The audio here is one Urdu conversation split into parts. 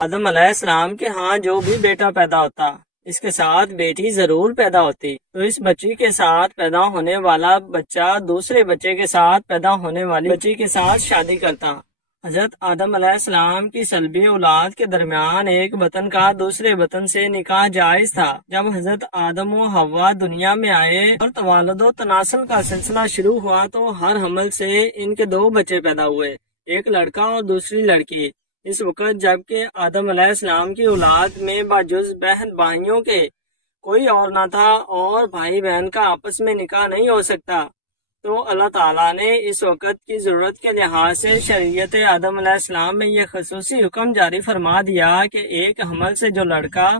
آدم علیہ السلام کے ہاں جو بھی بیٹا پیدا ہوتا اس کے ساتھ بیٹی ضرور پیدا ہوتی، تو اس بچی کے ساتھ پیدا ہونے والا بچہ دوسرے بچے کے ساتھ پیدا ہونے والی بچی کے ساتھ شادی کرتا۔ حضرت آدم علیہ السلام کی سلبی اولاد کے درمیان ایک وطن کا دوسرے وطن سے نکاح جائز تھا۔ جب حضرت آدم و حوا دنیا میں آئے اور توالد و تناسل کا سلسلہ شروع ہوا تو ہر حمل سے ان کے 2 بچے پیدا ہوئے، ایک لڑکا اور دوسری لڑکی۔ اس وقت جبکہ آدم علیہ السلام کی اولاد میں باجز بہن بھائیوں کے کوئی اور نہ تھا اور بھائی بہن کا آپس میں نکاح نہیں ہو سکتا، تو اللہ تعالیٰ نے اس وقت کی ضرورت کے لحاظ سے شریعت آدم علیہ السلام میں یہ خصوصی حکم جاری فرما دیا کہ ایک حمل سے جو لڑکا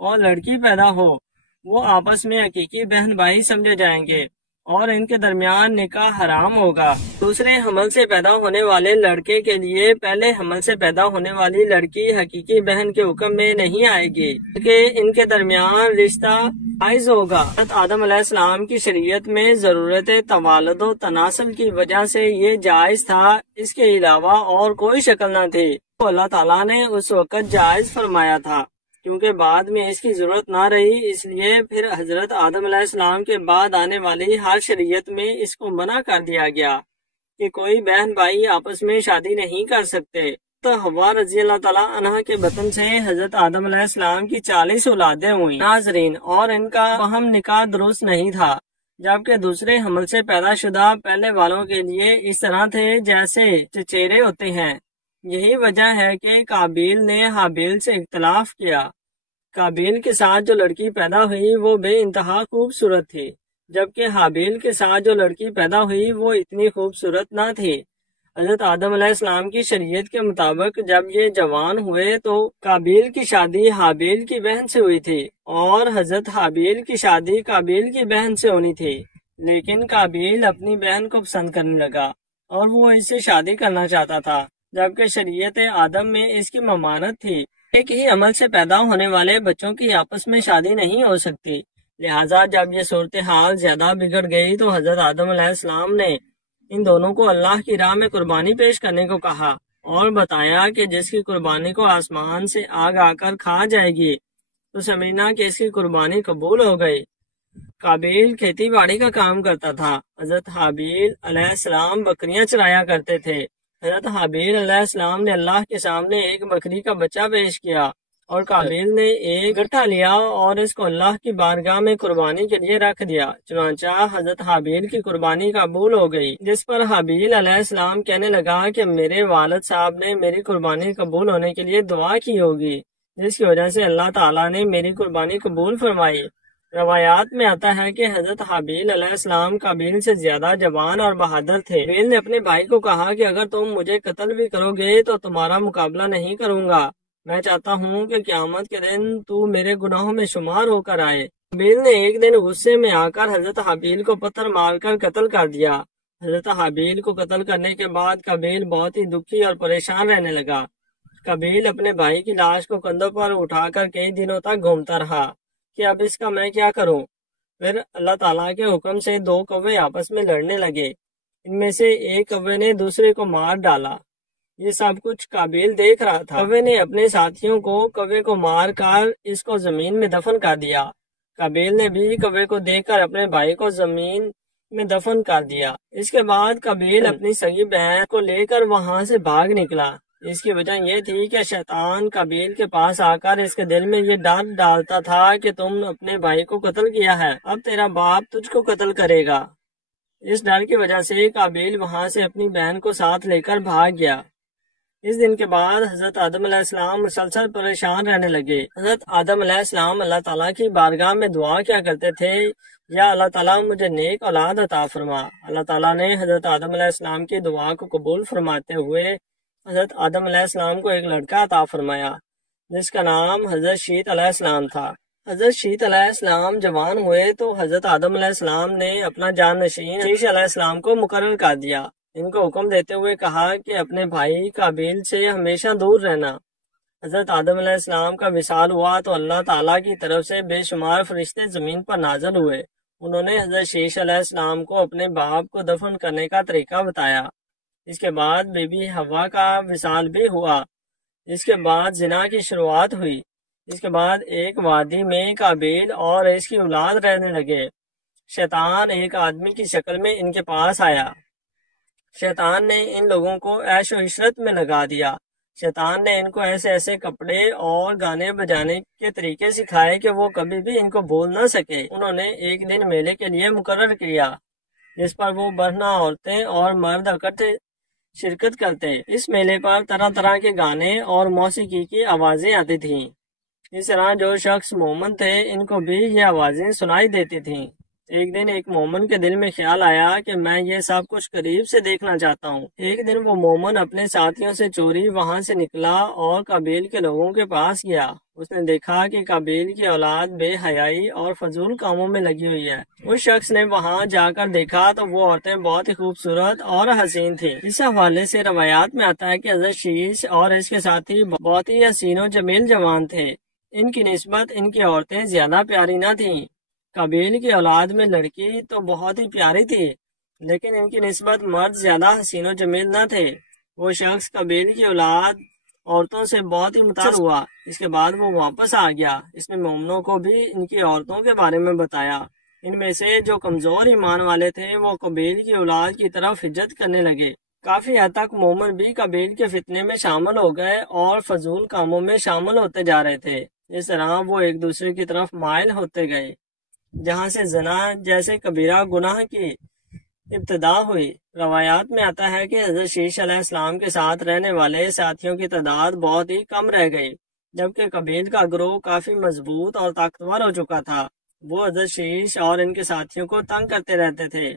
اور لڑکی پیدا ہو وہ آپس میں حقیقی بہن بھائی سمجھے جائیں گے اور ان کے درمیان نکاح حرام ہوگا۔ دوسرے حمل سے پیدا ہونے والے لڑکے کے لیے پہلے حمل سے پیدا ہونے والی لڑکی حقیقی بہن کے حکم میں نہیں آئے گی بلکہ ان کے درمیان رشتہ جائز ہوگا۔ حضرت آدم علیہ السلام کی شریعت میں ضرورت توالد و تناسل کی وجہ سے یہ جائز تھا، اس کے علاوہ اور کوئی شکل نہ تھی، تو اللہ تعالیٰ نے اس وقت جائز فرمایا تھا۔ کیونکہ بعد میں اس کی ضرورت نہ رہی، اس لیے پھر حضرت آدم علیہ السلام کے بعد آنے والی ہر شریعت میں اس کو منع کر دیا گیا کہ کوئی بہن بھائی آپس میں شادی نہیں کر سکتے۔ تو حوا رضی اللہ تعالیٰ عنہ کے بطن سے حضرت آدم علیہ السلام کی 40 اولادیں ہوئیں۔ ناظرین، اور ان کا باہم نکاح درست نہیں تھا، جبکہ دوسرے حمل سے پیدا شدہ پہلے والوں کے لیے اس طرح تھے جیسے چچیرے ہوتے ہیں۔ یہی وجہ ہے کہ قابیل نے حابیل سے اختلاف کیا۔ قابیل کے ساتھ جو لڑکی پیدا ہوئی وہ بے انتہا خوبصورت تھی، جبکہ حابیل کے ساتھ جو لڑکی پیدا ہوئی وہ اتنی خوبصورت نہ تھی۔ حضرت آدم علیہ السلام کی شریعت کے مطابق جب یہ جوان ہوئے تو قابیل کی شادی حابیل کی بہن سے ہوئی تھی اور حضرت حابیل کی شادی قابیل کی بہن سے ہونی تھی، لیکن قابیل اپنی بہن کو پسند کرنے لگا اور وہ اس سے شادی کرنا چاہتا تھا، جبکہ شریعت آدم میں اس کی ممانعت تھی۔ ایک ہی عمل سے پیدا ہونے والے بچوں کی آپس میں شادی نہیں ہو سکتی، لہٰذا جب یہ صورتحال زیادہ بگڑ گئی تو حضرت آدم علیہ السلام نے ان دونوں کو اللہ کی راہ میں قربانی پیش کرنے کو کہا اور بتایا کہ جس کی قربانی کو آسمان سے آگ آ کر کھا جائے گی تو سمجھنا کہ اس کی قربانی قبول ہو گئی۔ قابیل کھیتی باڑی کا کام کرتا تھا، حضرت حابیل علیہ السلام بکریاں چرایا کرتے تھے۔ حضرت حابیل علیہ السلام نے اللہ کے سامنے ایک بکری کا بچہ پیش کیا اور قابیل نے ایک گٹھا لیا اور اس کو اللہ کی بارگاہ میں قربانی کے لیے رکھ دیا، چنانچہ حضرت حابیل کی قربانی قبول ہو گئی، جس پر حابیل علیہ السلام کہنے لگا کہ میرے والد صاحب نے میری قربانی قبول ہونے کے لیے دعا کی ہوگی، جس کی وجہ سے اللہ تعالیٰ نے میری قربانی قبول فرمائی۔ روایات میں آتا ہے کہ حضرت حابیل علیہ السلام قابیل سے زیادہ جوان اور بہادر تھے۔ قابیل نے اپنے بھائی کو کہا کہ اگر تم مجھے قتل بھی کرو گے تو تمہارا مقابلہ نہیں کروں گا، میں چاہتا ہوں کہ قیامت کے دن تو میرے گناہوں میں شمار ہو کر آئے۔ قابیل نے ایک دن غصے میں آ کر حضرت حابیل کو پتھر مار کر قتل کر دیا۔ حضرت حابیل کو قتل کرنے کے بعد قابیل بہت ہی دکھی اور پریشان رہنے لگا۔ قابیل اپنے بھائی کی لاش کو کندھوں پر اٹھا کر کئی دنوں تک گھومتا رہا کہ اب اس کا میں کیا کروں۔ پھر اللہ تعالیٰ کے حکم سے 2 کوے آپس میں لڑنے لگے، ان میں سے ایک کوے نے دوسرے کو مار ڈالا۔ یہ سب کچھ قابیل دیکھ رہا تھا۔ کوے نے اپنے ساتھیوں کو کوے کو مار کر اس کو زمین میں دفن کر دیا۔ قابیل نے بھی کوے کو دیکھ کر اپنے بھائی کو زمین میں دفن کر دیا۔ اس کے بعد قابیل اپنی سگی بہن کو لے کر وہاں سے بھاگ نکلا۔ اس کی وجہ یہ تھی کہ شیطان قابیل کے پاس آ کر اس کے دل میں یہ ڈر ڈالتا تھا کہ تم اپنے بھائی کو قتل کیا ہے، اب تیرا باپ تجھ کو قتل کرے گا۔ اس ڈر کی وجہ سے قابیل وہاں سے اپنی بہن کو ساتھ لے کر بھاگ گیا۔ اس دن کے بعد حضرت آدم علیہ السلام مسلسل پریشان رہنے لگے۔ حضرت آدم علیہ السلام اللہ تعالیٰ کی بارگاہ میں دعا کیا کرتے تھے، یا اللہ تعالیٰ مجھے نیک اولاد عطا فرما۔ اللہ تعالیٰ نے حضرت آدم علیہ السلام کی دعا کو قبول فرماتے ہوئے حضرت آدم علیہ السلام کو ایک لڑکا عطا فرمایا جس کا نام حضرت شیت علیہ السلام تھا۔ حضرت شیت علیہ السلام جوان ہوئے تو حضرت آدم علیہ السلام نے اپنا جانشین شیش علیہ السلام کو مقرر کر دیا۔ ان کو حکم دیتے ہوئے کہا کہ اپنے بھائی قابیل سے ہمیشہ دور رہنا۔ حضرت آدم علیہ السلام کا وصال ہوا تو اللہ تعالیٰ کی طرف سے بے شمار فرشتے زمین پر نازل ہوئے۔ انہوں نے حضرت شیش علیہ السلام کو اپنے باپ کو دفن کرنے کا طریقہ بتایا۔ اس کے بعد بی بی حوا کا وصال بھی ہوا۔ اس کے بعد زنا کی شروعات ہوئی۔ اس کے بعد ایک وادی میں قابیل اور اس کی اولاد رہنے لگے۔ شیطان ایک آدمی کی شکل میں ان کے پاس آیا۔ شیطان نے ان لوگوں کو عیش و عشرت میں لگا دیا۔ شیطان نے ان کو ایسے ایسے کپڑے اور گانے بجانے کے طریقے سکھائے کہ وہ کبھی بھی ان کو بھول نہ سکے۔ انہوں نے ایک دن میلے کے لیے مقرر کیا جس پر وہ برہنہ عورتیں اور مرد اکٹھے شرکت کرتے۔ اس میلے پر طرح طرح کے گانے اور موسیقی کی آوازیں آتی تھیں۔ اس طرح جو شخص مومن تھے ان کو بھی یہ آوازیں سنائی دیتی تھیں۔ ایک دن ایک مومن کے دل میں خیال آیا کہ میں یہ سب کچھ قریب سے دیکھنا چاہتا ہوں۔ ایک دن وہ مومن اپنے ساتھیوں سے چوری وہاں سے نکلا اور قابیل کے لوگوں کے پاس گیا۔ اس نے دیکھا کہ قابیل کی اولاد بے حیائی اور فضول کاموں میں لگی ہوئی ہے۔ اس شخص نے وہاں جا کر دیکھا تو وہ عورتیں بہت ہی خوبصورت اور حسین تھیں۔ اس حوالے سے روایات میں آتا ہے کہ حضرت شیش اور اس کے ساتھی بہت ہی حسین و جمیل جوان تھے۔ ان کی نسبت ان کی عورتیں زیادہ پیاری نہ تھیں۔ قابیل کی اولاد میں لڑکی تو بہت ہی پیاری تھی لیکن ان کی نسبت مرد زیادہ حسین و جمیل نہ تھے۔ وہ شخص قابیل کی اولاد عورتوں سے بہت ہی متاثر ہوا۔ اس کے بعد وہ واپس آ گیا۔ اس نے مومنوں کو بھی ان کی عورتوں کے بارے میں بتایا۔ ان میں سے جو کمزور ایمان والے تھے وہ قابیل کی اولاد کی طرف ہجرت کرنے لگے۔ کافی حد تک مومن بھی قابیل کے فتنے میں شامل ہو گئے اور فضول کاموں میں شامل ہوتے جا رہے تھے۔ اس طرح وہ ایک دوسرے کی طرف مائل ہوتے گئے جہاں سے زنا جیسے کبیرہ گناہ کی ابتدا ہوئی۔ روایات میں آتا ہے کہ حضرت شیش علیہ السلام کے ساتھ رہنے والے ساتھیوں کی تعداد بہت ہی کم رہ گئی، جبکہ قابیل کا گروہ کافی مضبوط اور طاقتور ہو چکا تھا۔ وہ حضرت شیش اور ان کے ساتھیوں کو تنگ کرتے رہتے تھے،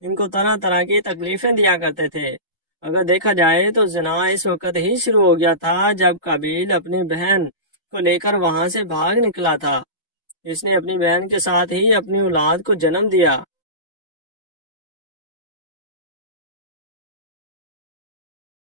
ان کو طرح طرح کی تکلیفیں دیا کرتے تھے۔ اگر دیکھا جائے تو زنا اس وقت ہی شروع ہو گیا تھا جب قابیل اپنی بہن کو لے کر وہاں سے بھاگ نکلا تھا۔ اس نے اپنی بہن کے ساتھ ہی اپنی اولاد کو جنم دیا۔